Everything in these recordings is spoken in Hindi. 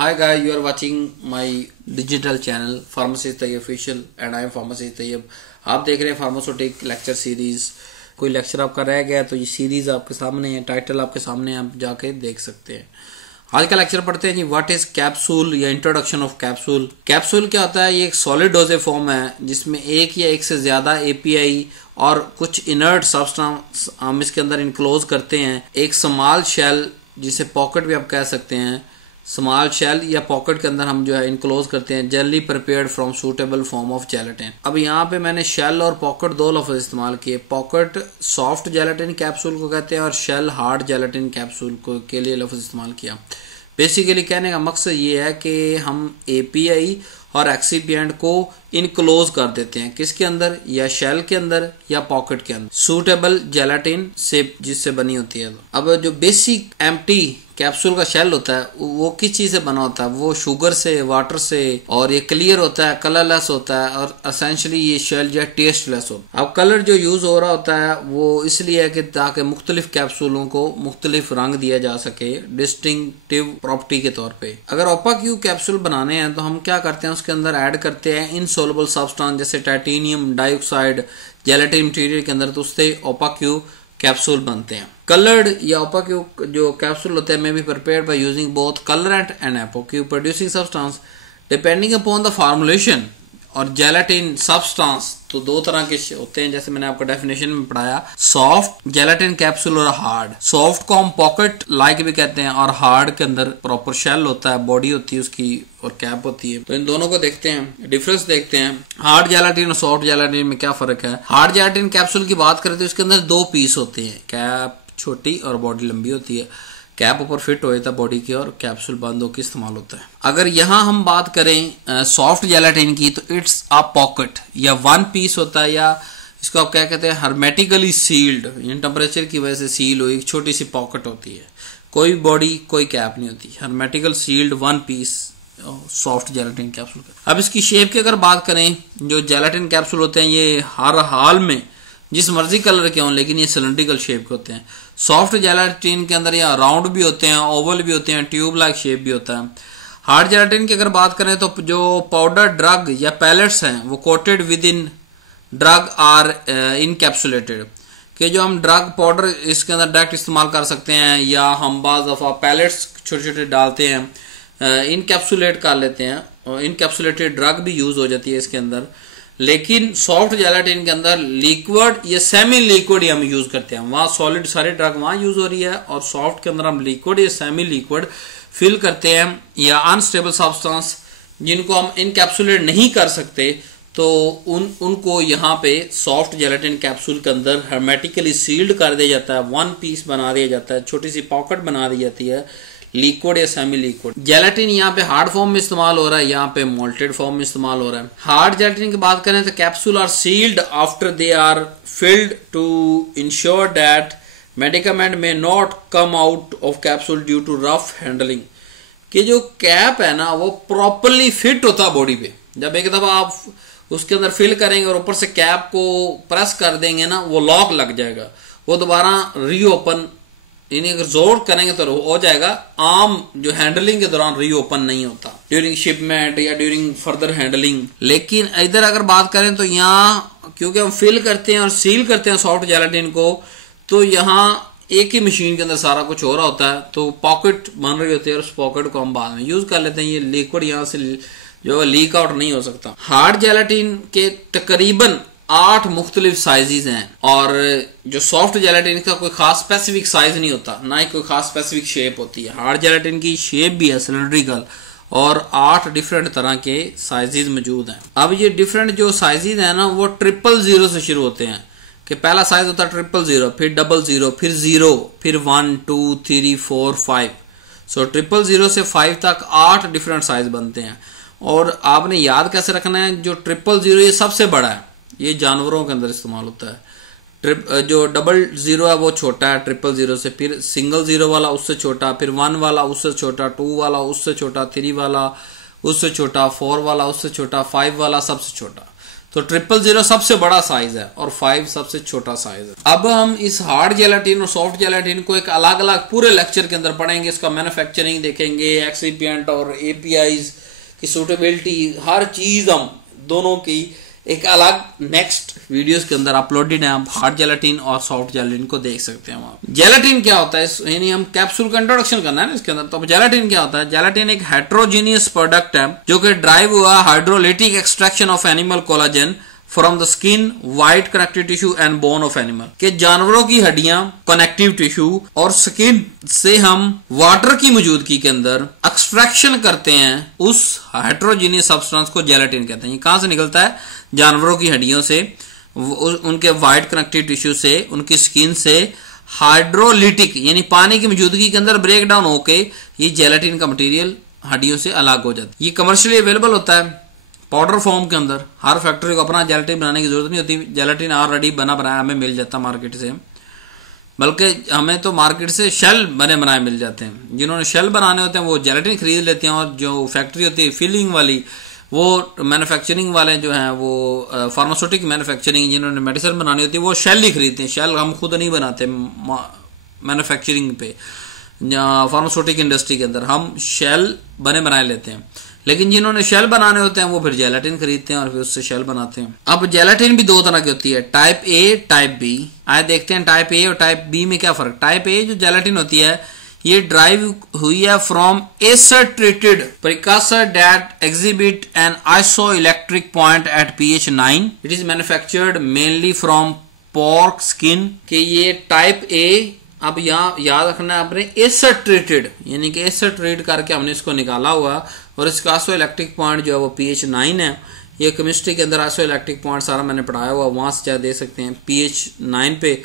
Hi guys, you are watching my digital channel Pharmacist Tayyib Official and I am Pharmacist Tayyib। आप देख रहे हैं फार्मास्यूटिक लेक्चर सीरीज। कोई लेक्चर आपका रह गया तो ये सीरीज आपके सामने है, टाइटल आपके सामने, आप जाके देख सकते हैं। आज का लेक्चर पढ़ते हैं जी, व्हाट इज कैप्सूल या इंट्रोडक्शन ऑफ कैप्सूल। कैप्सूल क्या होता है? ये एक सॉलिड डोजेज फॉर्म है जिसमें एक या एक से ज्यादा एपीआई और कुछ इनर्ट सब्सटेंस हम इसके अंदर इनक्लोज करते हैं। एक स्मॉल शेल जिसे पॉकेट भी आप कह सकते हैं, स्मॉल शेल या पॉकेट के अंदर हम जो है इनक्लोज करते हैं। Jelly prepared from suitable form of gelatin. अब यहाँ पे मैंने शेल और पॉकेट दो लफ्ज इस्तेमाल किए। पॉकेट सॉफ्ट जेलेटिन कैप्सूल को कहते हैं और शेल हार्ड जेलेटिन कैप्सूल को के लिए लफ्ज इस्तेमाल किया। बेसिकली कहने का मकसद ये है कि हम एपीआई और एक्सिपिएंट को इनक्लोज कर देते हैं। किसके अंदर? या शेल के अंदर या पॉकेट के अंदर, सूटेबल जेलेटिन से जिससे बनी होती है। अब जो बेसिक एम्प्टी कैप्सूल का शेल होता है वो किस चीज से बना होता है? वो शुगर से, वाटर से, और ये क्लियर होता है, कलरलेस होता है और एसेंशियली ये शेल जो है टेस्टलेस होता है। अब कलर जो यूज हो रहा होता है वो इसलिए है कि ताकि मुख्तलिफ कैप्सूलों को मुख्तलिफ रंग दिया जा सके डिस्टिंक्टिव प्रॉपर्टी के तौर पे। अगर ओपाक्यू कैप्सूल बनाने हैं तो हम क्या करते हैं, उसके अंदर ऐड करते हैं इनसोल्युबल सब्सटेंस जैसे टाइटेनियम डाइऑक्साइड जेलेटिन मटेरियल के अंदर, तो उससे ओपाक्यू कैप्सूल बनते हैं। कलर्ड या ओपाक्यू जो कैप्सूल होते हैं में भी prepared by using both colourant and opaque producing substance depending upon the formulation और जेलेटिन सब्सटेंस। तो दो तरह के होते हैं जैसे मैंने आपको डेफिनेशन में पढ़ाया, सॉफ्ट जेलेटिन कैप्सूल और हार्ड। सॉफ्ट को हम पॉकेट लाइक भी कहते हैं और हार्ड के अंदर प्रॉपर शेल होता है, बॉडी होती है उसकी और कैप होती है। तो इन दोनों को देखते हैं, डिफरेंस देखते हैं। हार्ड जेलेटिन और सॉफ्ट जेलेटिन में क्या फर्क है? हार्ड जेलेटिन कैप्सूल की बात करें तो इसके अंदर दो पीस होते हैं, कैप छोटी और बॉडी लंबी होती है। कैप ऊपर फिट हो जाता है बॉडी की और कैप्सूल बंद होकर इस्तेमाल होता है। अगर यहां हम बात करें सॉफ्ट जेलेटिन की तो इट्स अ पॉकेट या वन पीस होता है, या इसको आप क्या कहते हैं, हर्मेटिकली सील्ड, टेम्परेचर की वजह से सील हुई एक छोटी सी पॉकेट होती है। कोई बॉडी कोई कैप नहीं होती, hermetical sealed one piece soft gelatin capsule. अब इसकी शेप की अगर बात करें, जो जेलेटिन कैप्सूल होते हैं ये हर हाल में जिस मर्जी कलर के हों लेकिन ये सिलेंड्रिकल शेप के होते हैं। सॉफ्ट जेलेटिन के अंदर या राउंड भी होते हैं, ओवल भी होते हैं, ट्यूब लाइक शेप भी होता है। हार्ड जेलेटिन की अगर बात करें तो जो पाउडर ड्रग या पैलेट्स हैं वो coated with in drug are encapsulated, कि जो हम ड्रग पाउडर इसके अंदर डायरेक्ट इस्तेमाल कर सकते हैं या हम बाज दफा पैलेट्स छोटे छोटे डालते हैं, इनकैप्सुलेट कर लेते हैं और इनकैप्सुलेटेड ड्रग भी यूज हो जाती है इसके अंदर। लेकिन सॉफ्ट जेलेटिन के अंदर लिक्विड या सेमी लिक्विड हम यूज करते हैं। वहां सॉलिड सारी ड्रग वहां यूज हो रही है और सॉफ्ट के अंदर हम लिक्विड या सेमी लिक्विड फिल करते हैं, या अनस्टेबल सब्सटेंस जिनको हम इनकैप्सुलेट नहीं कर सकते तो उनको यहाँ पे सॉफ्ट जेलेटिन कैप्सूल के अंदर हर्मेटिकली सील्ड कर दिया जाता है, वन पीस बना दिया जाता है, छोटी सी पॉकेट बना दी जाती है, लिक्विड या सेमी लिक्विड। जेलेटिन यहाँ पे हार्ड फॉर्म में इस्तेमाल हो रहा है, यहाँ पे मोल्टेड फॉर्म में इस्तेमाल हो रहा है। हार्ड जेलेटिन की बात करें तो capsule are sealed after they are filled to ensure that medicament में not come out of capsule due to rough handling. कि जो कैप है ना वो प्रॉपरली फिट होता है बॉडी पे। जब एक दफा आप उसके अंदर फिल करेंगे और ऊपर से कैप को प्रेस कर देंगे ना, वो लॉक लग जाएगा, वो दोबारा रीओपन यानी अगर जोर करेंगे तो हो जाएगा। आम जो हैंडलिंग के दौरान रीओपन नहीं होता ड्यूरिंग शिपमेंट या ड्यूरिंग फर्दर हैंडलिंग। लेकिन इधर अगर बात करें तो यहाँ क्योंकि हम फिल करते हैं और सील करते हैं सॉफ्ट जेलेटिन को, तो यहाँ एक ही मशीन के अंदर सारा कुछ हो रहा होता है, तो पॉकेट बन रही होती है और उस पॉकेट को हम बाद में यूज कर लेते हैं। ये लिक्विड यहाँ से जो लीक आउट नहीं हो सकता। हार्ड जेलेटिन के तकरीबन 8 मुख्तलिफ साइजेस हैं और जो सॉफ्ट जेलेटिन का कोई खास स्पेसिफिक साइज नहीं होता, ना ही कोई खास स्पेसिफिक शेप होती है। हार्ड जेलेटिन की शेप भी है सिलेंड्रिकल और 8 डिफरेंट तरह के साइजेस मौजूद हैं। अब ये डिफरेंट जो साइजेस हैं ना वो 000 से शुरू होते हैं, कि पहला साइज होता है 000, फिर 00, फिर 0, फिर 1 2 3 4 5। सो 000 से 5 तक 8 डिफरेंट साइज बनते हैं। और आपने याद कैसे रखना है, जो 000 ये सबसे बड़ा है, ये जानवरों के अंदर इस्तेमाल होता है। जो 00 है वो छोटा है 000 से, फिर सिंगल 0 वाला उससे छोटा, फिर 1 वाला उससे छोटा, 2 वाला उससे छोटा, 3 वाला उससे छोटा, 4 वाला उससे छोटा, 5 वाला सबसे छोटा। तो 000 सबसे बड़ा साइज है और 5 सबसे छोटा साइज है। अब हम इस हार्ड जेलाटिन और सॉफ्ट जेलाटिन को एक अलग अलग पूरे लेक्चर के अंदर पढ़ेंगे। इसका मैन्युफैक्चरिंग देखेंगे, एक्सिपिएंट और एपीआईज की सूटेबिलिटी, हर चीज हम दोनों की एक अलग नेक्स्ट वीडियोस के अंदर अपलोडेड है। आप हार्ड जेलाटिन और सॉफ्ट जेलाटिन को देख सकते हैं वहां। जेलाटिन क्या होता है, यानी हम कैप्सूल का इंट्रोडक्शन करना है ना इसके अंदर। तो जेलाटिन क्या होता है? जेलाटिन एक हेट्रोजीनियस प्रोडक्ट है जो कि ड्राइव हुआ hydrolytic extraction of animal collagen from the skin, white connective tissue and bone of animal, के जानवरों की हड्डियां, कनेक्टिव टिश्यू और स्किन से हम वाटर की मौजूदगी के अंदर एक्सट्रैक्शन करते हैं। उस हेट्रोजीनियस सब्सटेंस को जेलाटिन कहते हैं। ये कहां से निकलता है? जानवरों की हड्डियों से, उनके वाइट कनेक्टिव टिश्यू से, उनकी स्किन से हाइड्रोलिटिक यानी पानी की मौजूदगी के अंदर ब्रेक डाउन होके ये जेलाटिन का मटेरियल हड्डियों से अलग हो जाता है। ये कमर्शियली अवेलेबल होता है पाउडर फॉर्म के अंदर। हर फैक्ट्री को अपना जेलाटिन बनाने की जरूरत नहीं होती, जेलाटिन ऑलरेडी बना बनाया हमें मिल जाता मार्केट से, बल्कि हमें तो मार्केट से शेल बने बनाए मिल जाते हैं। जिन्होंने शेल बनाने होते हैं वो जेलाटिन खरीद लेते हैं, और जो फैक्ट्री होती है फिलिंग वाली, वो मैन्युफैक्चरिंग वाले जो हैं वो फार्मास्यूटिक मैन्युफैक्चरिंग, जिन्होंने मेडिसिन बनानी होती है वो शेल ही खरीदते हैं। शेल हम खुद नहीं बनाते मैन्युफैक्चरिंग पे, फार्मास्यूटिक इंडस्ट्री के अंदर हम शेल बने बनाए लेते हैं। लेकिन जिन्होंने शेल बनाने होते हैं वो फिर जेलाटिन खरीदते हैं और फिर उससे शेल बनाते हैं। अब जेलाटिन भी दो तरह की होती है, टाइप ए, टाइप बी। आए देखते हैं टाइप ए और टाइप बी में क्या फर्क। टाइप ए जो जेलाटिन होती है ये ड्राइव हुई है from acid treated precursor that exhibit an isoelectric point at pH 9। It is manufactured mainly from pork skin. के ये टाइप ए, अब यहाँ याद रखना है आपने, एसर ट्रीटेड यानी कि एसर ट्रीट करके हमने इसको निकाला हुआ, और इसका आइसोइलेक्ट्रिक पॉइंट जो है वो pH 9 है। ये केमिस्ट्री के अंदर आइसोइलेक्ट्रिक पॉइंट सारा मैंने पढ़ाया हुआ, वहां से दे सकते हैं pH 9 पे।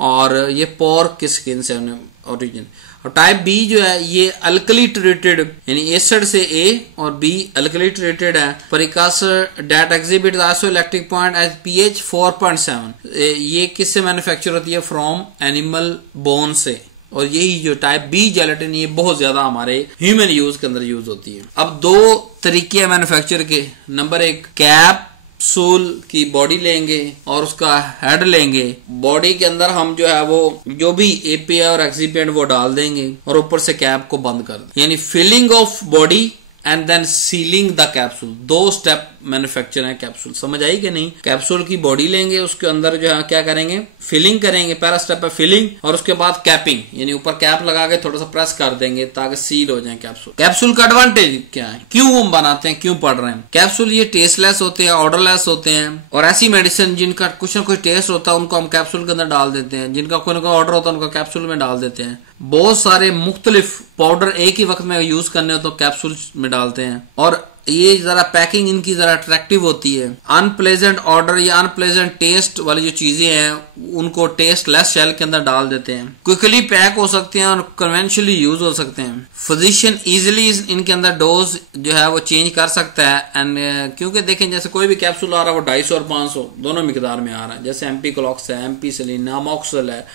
और ये पोर्क की स्किन से हमने ओरिजिन। और टाइप बी जो है ये अल्कली ट्रीटेड यानी एसिड से ए और बी अल्कली ट्रीटेड है। Precursor that exhibit isoelectric point at pH 4.7। ये किससे मैन्युफैक्चर होती है? फ्रॉम एनिमल बोन से। और यही जो टाइप बी जेलाटिन ये बहुत ज्यादा हमारे ह्यूमन यूज के अंदर यूज होती है। अब दो तरीके हैं मैन्युफैक्चर के। नंबर एक, कैप्सूल की बॉडी लेंगे और उसका हेड लेंगे। बॉडी के अंदर हम जो है वो जो भी एपीआई और एक्सिपिएंट वो डाल देंगे और ऊपर से कैप को बंद कर देंगे, यानी filling of body and then sealing the capsule. दो स्टेप मैन्युफैक्चर है कैप्सूल। समझ आई कि नहीं? कैप्सूल की बॉडी लेंगे, उसके अंदर जो है क्या करेंगे? फिलिंग करेंगे। पहला स्टेप है फिलिंग, और उसके बाद कैपिंग यानी ऊपर कैप लगा के थोड़ा सा प्रेस कर देंगे ताकि सील हो जाए कैप्सूल। कैप्सूल का एडवांटेज क्या है, क्यों हम बनाते हैं, क्यों पढ़ रहे हैं? कैप्सूल ये टेस्टलेस होते हैं, ऑर्डरलेस होते हैं, और ऐसी मेडिसिन जिनका कुछ ना कुछ टेस्ट होता है उनको हम कैप्सूल के अंदर डाल देते हैं, जिनका कोई ना कोई ऑर्डर होता है उनको कैप्सूल में डाल देते हैं। बहुत सारे मुख्तलिफ पाउडर एक ही वक्त में यूज करने हो तो कैप्सूल में डालते हैं, और ये जरा पैकिंग इनकी जरा अट्रैक्टिव होती है। अनप्लेजेंट ऑर्डर या अनप्लेजेंट टेस्ट वाली जो चीजें हैं उनको टेस्ट लेस शेल के अंदर डाल देते हैं। क्विकली पैक हो सकते हैं और कन्वेंशनली यूज हो सकते हैं। फिजिशियन इजीली इनके अंदर डोज जो है वो चेंज कर सकता है। एंड क्योंकि देखें जैसे कोई भी कैप्सूल आ रहा है वो 250 और 500 दोनों मिकदार में आ रहा है। जैसे एमपी क्लॉक्स है, एमपीसिलिन, अमोक्सल है,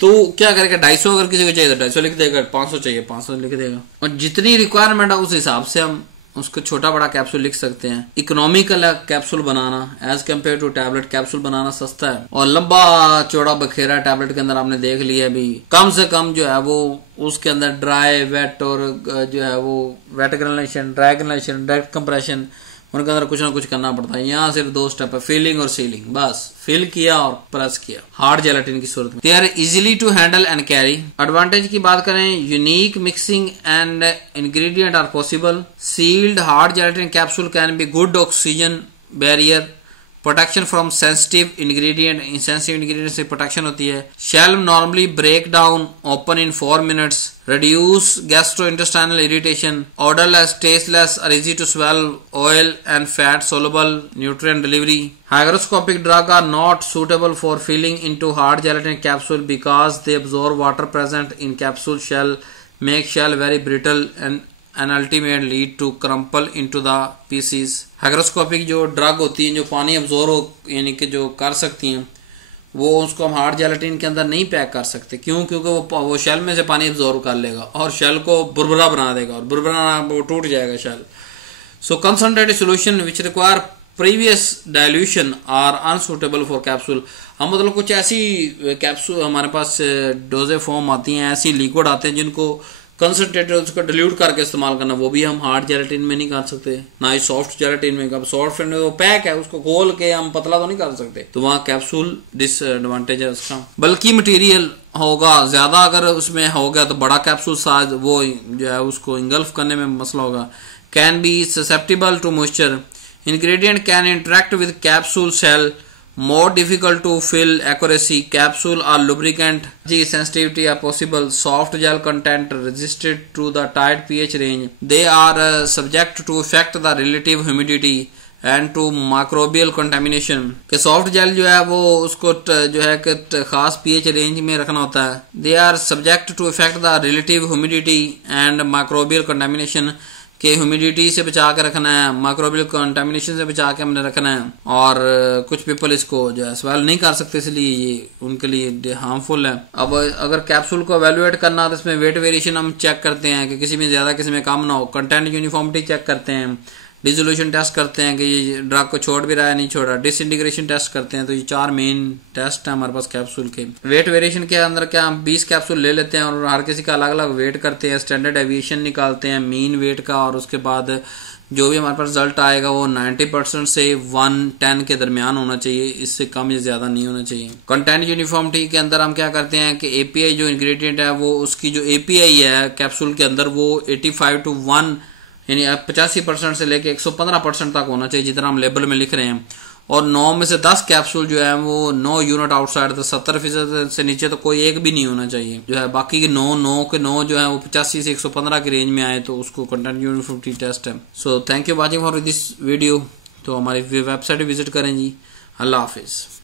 तो क्या करेगा? 250 अगर किसी को चाहिए तो 250 लिख देगा, 500 चाहिए 500 लिख देगा, और जितनी रिक्वायरमेंट है उस हिसाब से हम उसको छोटा बड़ा कैप्सूल लिख सकते हैं। इकोनॉमिकल है कैप्सूल बनाना as compare to tablet. Capsule बनाना सस्ता है, और लंबा चौड़ा बखेरा टैबलेट के अंदर आपने देख लिया अभी कम से कम जो है वो उसके अंदर ड्राई, वेट और जो है वो wet granulation, dry granulation, direct compression, उनके अंदर कुछ ना कुछ करना पड़ता है। यहाँ सिर्फ दो स्टेप है, फिलिंग और सीलिंग, बस फिल किया और प्रेस किया। हार्ड जेलाटिन की सूरत में they are easily to handle and carry. Advantage की बात करें, unique mixing and ingredient are possible. Sealed hard gelatin capsule can be good oxygen barrier, protection from sensitive ingredient, sensitive ingredient से प्रोटेक्शन होती है। Shell normally break down open in 4 minutes, reduce gastrointestinal irritation, odorless, tasteless, are easy to swallow, oil and fat soluble, nutrient delivery. Hygroscopic drugs are not suitable for filling into hard gelatin capsule because they absorb water present in capsule shell, make shell very brittle and ultimately lead to crumple into the pieces. Hygroscopic जो ड्रग होती हैं जो पानी अब्जॉर्ब हो यानी कि जो कर सकती हैं वो उसको हम हार्ड जेलाटिन के अंदर नहीं पैक कर सकते। क्यों? क्योंकि वो शेल में से पानी अब्जॉर्ब कर लेगा और शेल को बुरबुरा बना देगा, और बुरबुरा वो टूट जाएगा shell. So concentrated solution which require previous dilution are unsuitable for capsule. हम मतलब कुछ ऐसी कैप्सूल हमारे पास डोजे फॉर्म आती हैं, ऐसी लिक्विड आते हैं जिनको कंसंट्रेटेड उसको डिल्यूट करके इस्तेमाल करना, वो भी हम हार्ड जेलेटिन में नहीं कर सकते, ना ही सॉफ्ट जेलेटिन में। अब सॉफ्ट में वो पैक है, उसको खोल के हम पतला तो नहीं कर सकते, तो वहाँ कैप्सूल डिसएडवांटेज है उसका। बल्कि मटेरियल होगा ज्यादा, अगर उसमें हो गया तो बड़ा कैप्सूल साइज वो जो है उसको इंगल्फ करने में मसला होगा। Can be susceptible to moisture, ingredient can interact with capsule cell, more difficult to fill, accuracy, capsule or lubricant sensitivity are possible, soft gel content resisted to the tight pH range, they are subject to affect the relative humidity and to microbial contamination। के सॉफ्ट जेल जो है वो उसको जो है कि खास pH रेंज में रखना होता है। they are subject to affect the relative humidity and microbial contamination, कि ह्यूमिडिटी से बचा के रखना है, माइक्रोबियल कंटामिनेशन से बचा के हमने रखना है। और कुछ पीपल इसको जो है स्वेल नहीं कर सकते, इसलिए ये उनके लिए हार्मफुल है। अब अगर कैप्सूल को एवेल्युएट करना तो इसमें वेट वेरिएशन हम चेक करते हैं कि किसी में ज्यादा किसी में कम ना हो, कंटेंट यूनिफॉर्मिटी चेक करते हैं, डिसोल्यूशन टेस्ट करते हैं कि ये ड्रग को छोड़ भी रहा है नहीं छोड़ रहा, डिसइंटीग्रेशन टेस्ट करते हैं। तो ये 4 मेन टेस्ट है हमारे पास कैप्सूल के। वेट वेरिएशन के अंदर क्या हम 20 कैप्सूल ले लेते हैं और हर किसी का अलग अलग वेट करते हैं, स्टैंडर्ड एविएशन निकालते हैं मीन वेट का, और उसके बाद जो भी हमारे पास रिजल्ट आएगा वो 90% से 110 के दरमियान होना चाहिए, इससे कम या ज्यादा नहीं होना चाहिए। कंटेंट यूनिफॉर्मिटी के अंदर हम क्या करते हैं कि एपीआई जो इंग्रेडिएंट है वो उसकी जो एपीआई है कैप्सूल के अंदर वो 85 to 1 यानी 85% से लेके 115% तक होना चाहिए जितना हम लेबल में लिख रहे हैं। और 9 में से 10 कैप्सूल जो है वो 9 यूनिट आउटसाइड, तो 70% से नीचे तो कोई एक भी नहीं होना चाहिए जो है। बाकी के 9 जो है वो 85 से 115 की रेंज में आए तो उसको कंटेंट यूनिफॉर्मिटी टेस्ट है। So thank you watching for this video. तो हमारी वेबसाइट विजिट करें जी। अल्लाह हाफिज।